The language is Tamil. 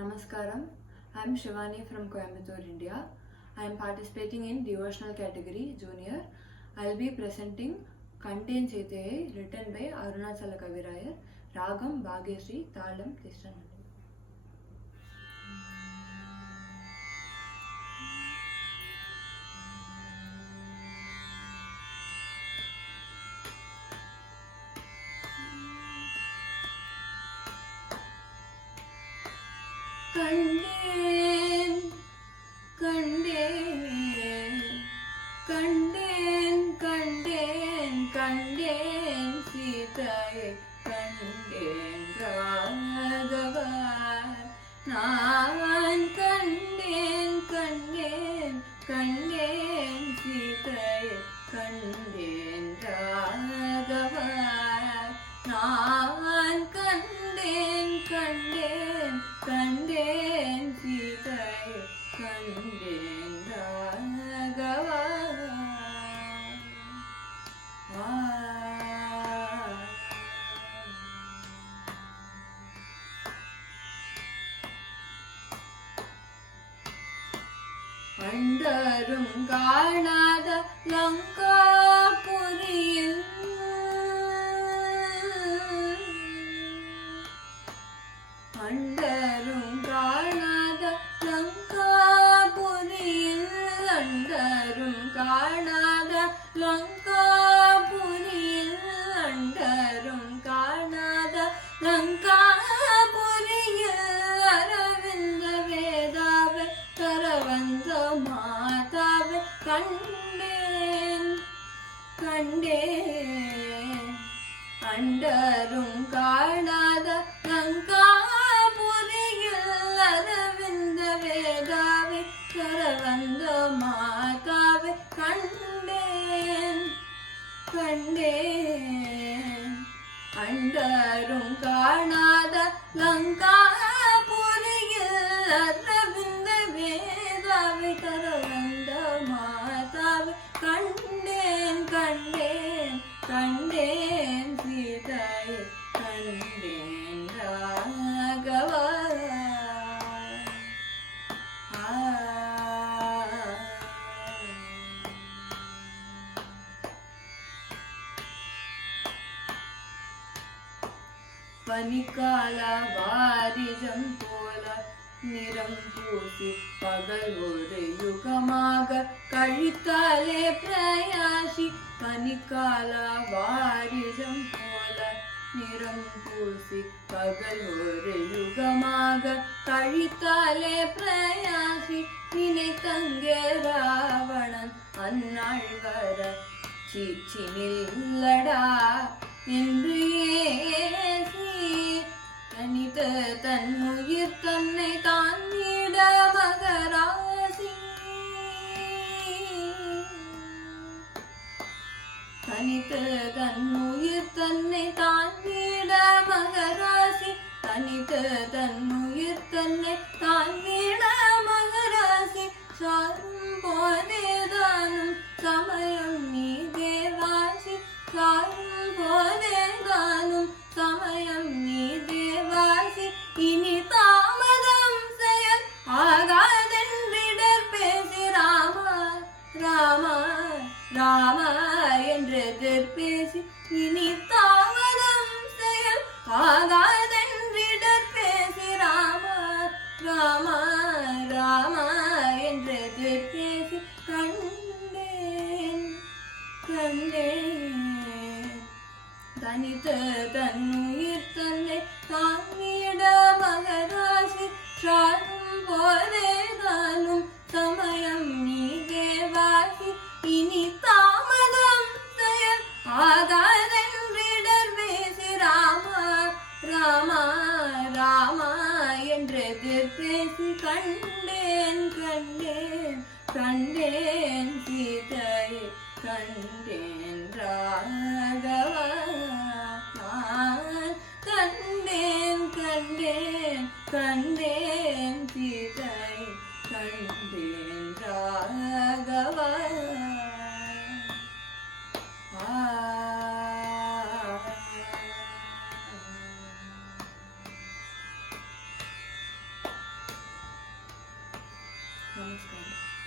Namaskaram. I am Shivani from Coimbatore, India. I am participating in devotional category junior. I will be presenting Kanten Seteye written by Arunachala Kavirayar. Ragam Bhagyasri Talam Tishanandi. Kanden, kanden, kanden, kanden, kanden, Sitaye, kanden, Raghava. Naan kanden, kanden, kanden, Sitaye, kanden, Raghava. Naan kanden, kanden, kanden, Sitaye, kanden, Raghava. அண்டரும் காணாத லங்காபுரியில் அண்டரும் காணாத லங்காபுரியில் அண்டரும் காணாத லங்காபுரியில் அண்டரும் காணாத லங்காபுரியில் அரவிந்த வேதாவை கரவந்த மாதாவை கண்டேன் கண்டேன் அண்டரும் காணாத லங்காபுரியில் அரவிந்த வேதாவை கரவந்த மாதாவை கண்டேன் கண்டேன் அண்டரும் காணாத லங்காபுரியில் அரவிந்த வேதாவை கரவந்த மாதாவை கண்டேன் கண்டேன் கண்டேன் சீதாயை கண்டேன் ராகவா. பனிக்கால வாரிஜம் போல நிறம் பூசி பகல் ஒரு யுகமாக கழித்தாலே பிரயாசி. பனிக்கால வாரிஜம் போல நிறம் பூசி பகல் ஒரு யுகமாக கழித்தாலே பிரயாசி. நினைத்தங்கே ராவணன் அந்நாள் வர சீச்சி நில்லடா என்று ஏசி தனித்த தன்னுயிர் தன்னை தான் நீட மகராசி. தனித்த தன்னுயிர் தன்னை தான் நீட மகராசி. தனித்த தன்னுயிர் தன்னை தான் நீட மகராசி. சாரும் போதேதானும் சமயம் நீ தேவாசி. சாரும் போதேதானும் சமயம் நீ தேவாசி. இனி தாமதம் செயல் ஆகாதென்றிடர் பேசி ராமா ராமா ராமா என்றெதிர் பேசி. இனி தாமதம் செயல் ஆகாதென்றிடர் பேசி ராமா ராமா ராமா என்றெதிர் பேசி. கண்டேன் கண்டேன் தனித்த தன்னுயிர் தன்னை தாங்கிட மகராசி. சாரும் போதேதானும் சமயம் நீ தேவாசி. இனி தாமதம் செயல் ஆகாதென்றிடர் பேசி ராமா ராமா ராமா என்றெதிர் பேசி. கண்டேன் கண்டேன் கண்டேன் சீதையை கண்டேன் ராகவா. கண்டேன் கண்டேன் கண்டேன் சீதையை கண்டேன் ராகவா. నమస్కారం.